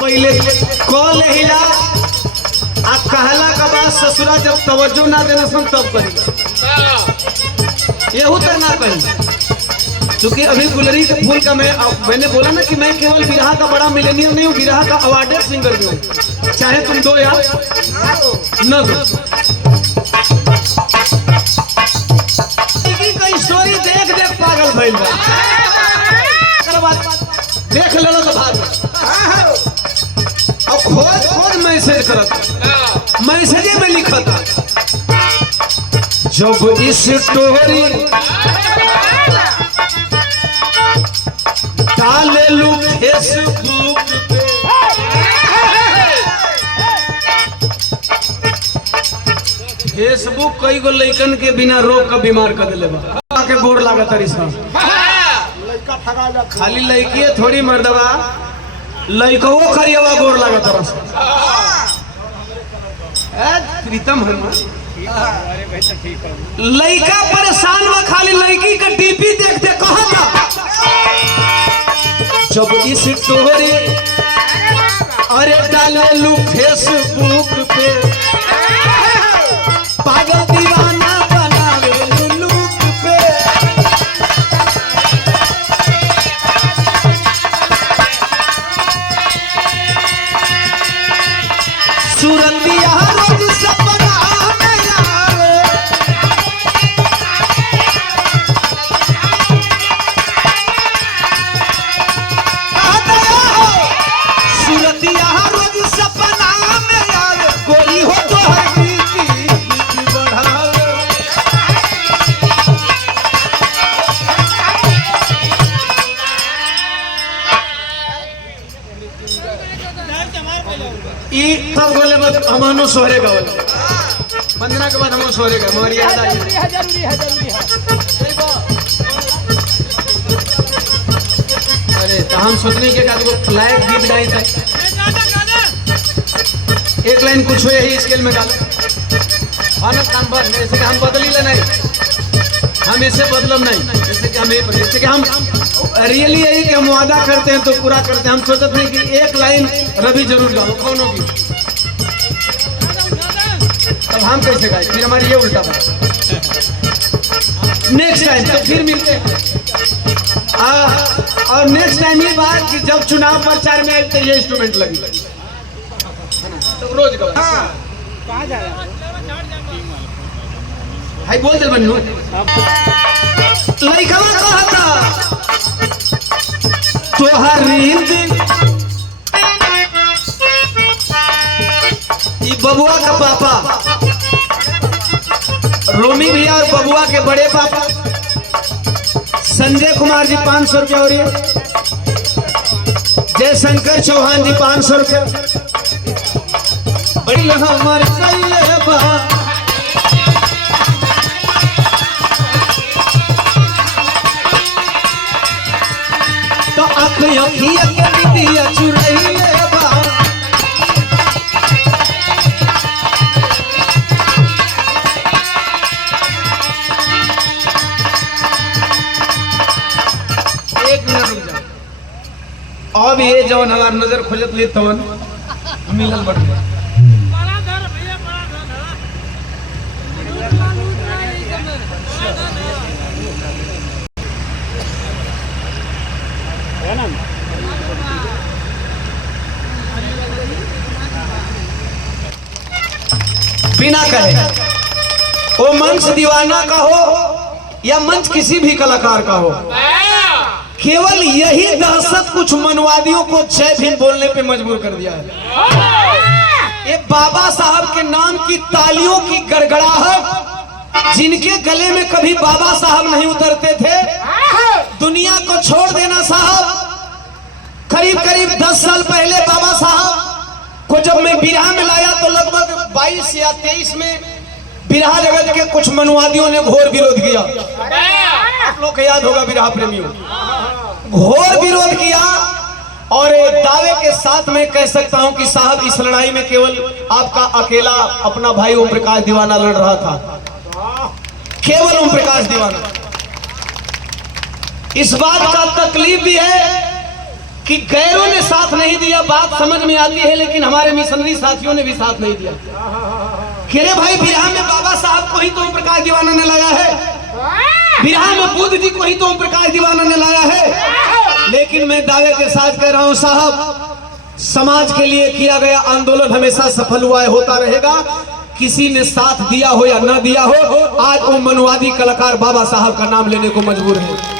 पहले कॉल हिला आ कहला के बाद ससुरा जब तवज्जो ना देना सुन तब कही यहू तक ना कही। क्योंकि अभी गुलरी के फूल का मैंने बोला ना कि मैं केवल बिरहा का बड़ा मिलेनियर नहीं हूँ, बिरहा का अवार्डेड सिंगर भी हूँ, चाहे तुम दो या न दो। स्टोरी देख देख पागल भइल बा, देख लो तो भाग और खोज खोज मैसेज करत, मैसेजे में लिखत जब इस स्टोरी डाले लू फेसबुक पे फेसबुक कई गो लइकन के बिना रोग का बीमार कर दिले बा के गोर लागत रही सब खाली लड़की थोड़ी मर्दवा लड़को खरियवा गोर लागत रस प्रीतम लड़का परेशान हुआ खाली लड़की का डीपी देखते कहता जब इस तोहरे अरे डाले लू फेसबुक पे पागल दीवाना हमनो सोहरे का वंदना के बाद हम सोहरे का मरियादा जरूरी है। अरे तो हम सोचने के बाद वो लाइक गीत गाए थे, एक लाइन कुछ हो यही स्केल में डालो काम बंद, जैसे कि हम बदली ले नहीं, हम ऐसे बदलब नहीं, जैसे कि हम रियली यही कि हम वादा करते हैं तो पूरा करते हैं। हम सोचते हैं कि एक लाइन रवि जरूर गाओ कौन होगी, तब हम कैसे गाए, फिर हमारी ये उल्टा बात। नेक्स्ट टाइम तो फिर मिलते हैं और नेक्स्ट टाइम ये बात कि जब चुनाव प्रचार में आए तो ये इंस्ट्रूमेंट लगी तो रोज गाओ। कहाँ जा रहा है भाई, बोल दे बन्नू लइकवा कहता तोहर बबुआ का पापा रोमी भैया और बबुआ के बड़े पापा संजय कुमार जी 500 रुपया और जयशंकर चौहान जी 500 रुपया बड़ी हमारे तो अखिया के दिया चुराई अब ये जवन हमार नजर खोजत ले तवन मिलल बढ़ गया। बिना कहे वो मंच दीवाना का हो या मंच किसी भी कलाकार का हो, केवल यही दहशत कुछ मनवादियों को जय भीम बोलने पे मजबूर कर दिया है। ये बाबा साहब के नाम की तालियों की गड़गड़ाहट, जिनके गले में कभी बाबा साहब नहीं उतरते थे, दुनिया को छोड़ देना साहब। करीब करीब 10 साल पहले बाबा साहब को जब मैं बिरहा में लाया तो लगभग 22 या 23 में बिरहा जगत के कुछ मनवादियों ने घोर विरोध किया। आप लोग को याद होगा बिरहा प्रेमियों, घोर विरोध किया और दावे के साथ मैं कह सकता हूं कि साहब इस लड़ाई में केवल आपका अकेला अपना भाई ओम प्रकाश दीवाना लड़ रहा था, केवल ओम प्रकाश दीवाना। इस बात का तकलीफ भी है कि गैरों ने साथ नहीं दिया, बात समझ में आती है, लेकिन हमारे मिशनरी साथियों ने भी साथ नहीं दिया। खेरे भाई बिरहा में बाबा साहब को ही तो ओम प्रकाश दीवाना ने लाया है, बिरहा में बुद्ध जी को ही तो ओम प्रकाश दीवाना ने लाया है। लेकिन मैं दावे के साथ कह रहा हूं साहब, समाज के लिए किया गया आंदोलन हमेशा सफल हुआ है, होता रहेगा। किसी ने साथ दिया हो या न दिया हो, आज वो मनवादी कलाकार बाबा साहब का नाम लेने को मजबूर है।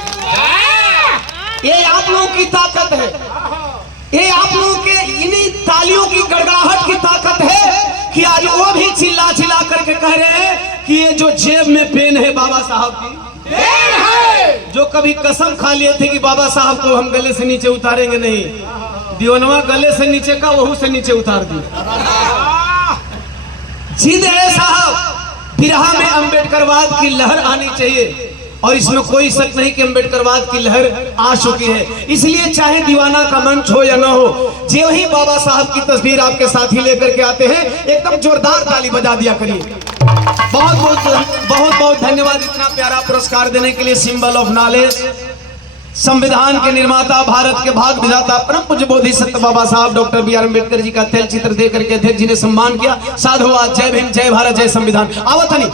ये आप लोगों की ताकत है, ये आप लोगों के इन्हीं तालियों की गड़गड़ाहट की ताकत है कि आज वो भी चिल्ला चिल्ला करके कह रहे हैं कि ये जो जेब में पेन है बाबा साहब की पेन है। जो कभी कसम खा लिए थे कि बाबा साहब को हम गले से नीचे उतारेंगे नहीं, दीवानवा गले से नीचे का वहू से नीचे उतार दी। जिद है साहब, बिरहा में अंबेडकरवाद की लहर आनी चाहिए, और इसमें कोई शक नहीं कि अंबेडकरवाद की लहर आ चुकी है। इसलिए चाहे दीवाना का मंच हो या ना हो, जो ही बाबा साहब की तस्वीर आपके साथ ही लेकर के आते हैं, एकदम जोरदार ताली बजा दिया करिए। बहुत बहुत धन्यवाद इतना प्यारा पुरस्कार देने के लिए। सिंबल ऑफ नॉलेज, संविधान के निर्माता, भारत के भाग विधाता, परम पूज्य बोधिसत्व बाबा साहब doctor B are Ambedkar ji का तैल चित्र देकर के अध्यक्ष जी ने सम्मान किया। साधुवाद। जय भीम, जय भारत, जय संविधान। आवत नहीं।